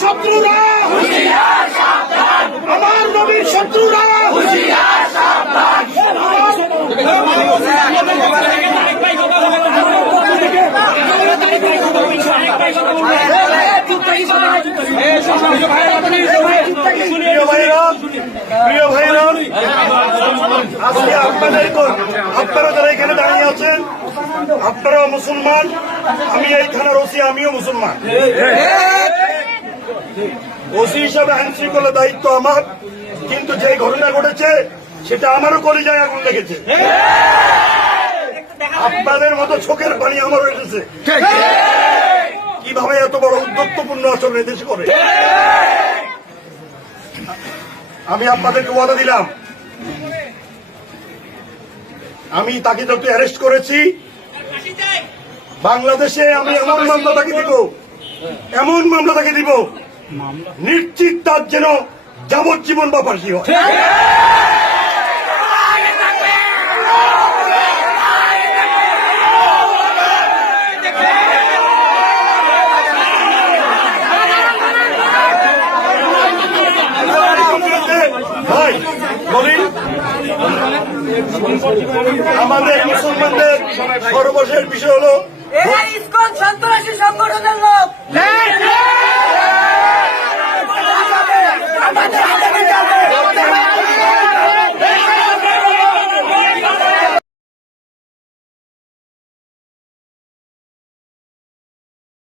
শত্রুরা আমার নবীর শত্রুরা আজকে আপনাদের আপনারা যারা এখানে দাঁড়িয়ে আছেন, আপনারাও মুসলমান, আমি এই থানার ওসি, আমিও মুসলমান। ওসি হিসাবে আইন দায়িত্ব আমার, কিন্তু যে ঘটনা ঘটেছে, সেটা আমারও কলিজায় আগুন লেগেছে। আপনাদের মতো চোখের পানি আমারও এসেছে। কীভাবে এত বড় উদ্যত্তপূর্ণ আচরণ এদেশ করে? আমি আপনাদেরকে ওয়াদা দিলাম আমি তাকে যত অ্যারেস্ট করেছি বাংলাদেশে আমি এমন মামলা তাকে দিব। এমন মামলা তাকে দিব। নিশ্চিত তার যেন যাবজ্জীবন বা ফাঁসি হয় ভাই বলিন। আমাদের মুসলমানদের সর্বশেষ বিষয় হলো সন্ত্রাসী সংগঠনের লোক।